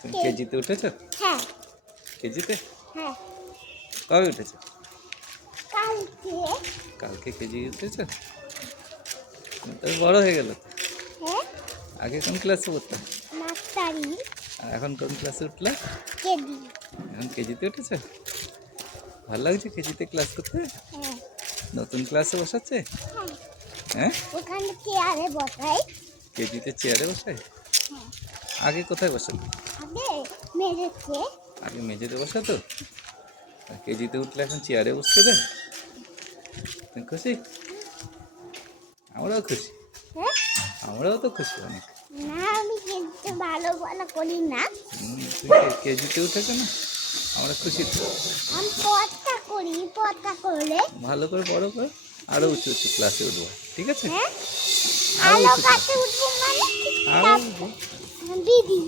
তুমি কেজিতে উঠেছো? হ্যাঁ কেজিতে হ্যাঁ কবে উঠেছো? কালকে। কালকে কেজি উঠেছো? তো বড় হয়ে গেল। হ্যাঁ আগে কোন ক্লাসে পড়তাম? নার্সারি আর এখন কোন ক্লাসে উঠলে? কেজি। এখন কেজিতে উঠেছো? ভালো লাগছে কেজিতে ক্লাস করতে? হ্যাঁ নতুন ক্লাসে বসাচ্ছে? হ্যাঁ হ্যাঁ, ওখানে চেয়ারে বসাই। কেজিতে চেয়ারে বসায়? হ্যাঁ আগে কোথায় বসাতো? আগে মেরেছে। আগে মেঝেতে বসাতো, আর কেজিতে উঠলে এখন চেয়ারে বসতে দেয়। তুমি খুশি? আমরাও খুশি, হ্যাঁ আমরাও তো খুশি অনেক। না আমি কিন্তু ভালো ভালো করি না। তুমি কেজিতে উঠেছো না, আমরা খুশি তো। আমি পড়তা করি, পড়তা করলে। ভালো করে বড় করে আরো উঁচু উঁচু ক্লাসে উঠবো, ঠিক আছে? হ্যাঁ আরো আলো উঁচু কাছে উঠবো মানে আরো উঠবো। দিদি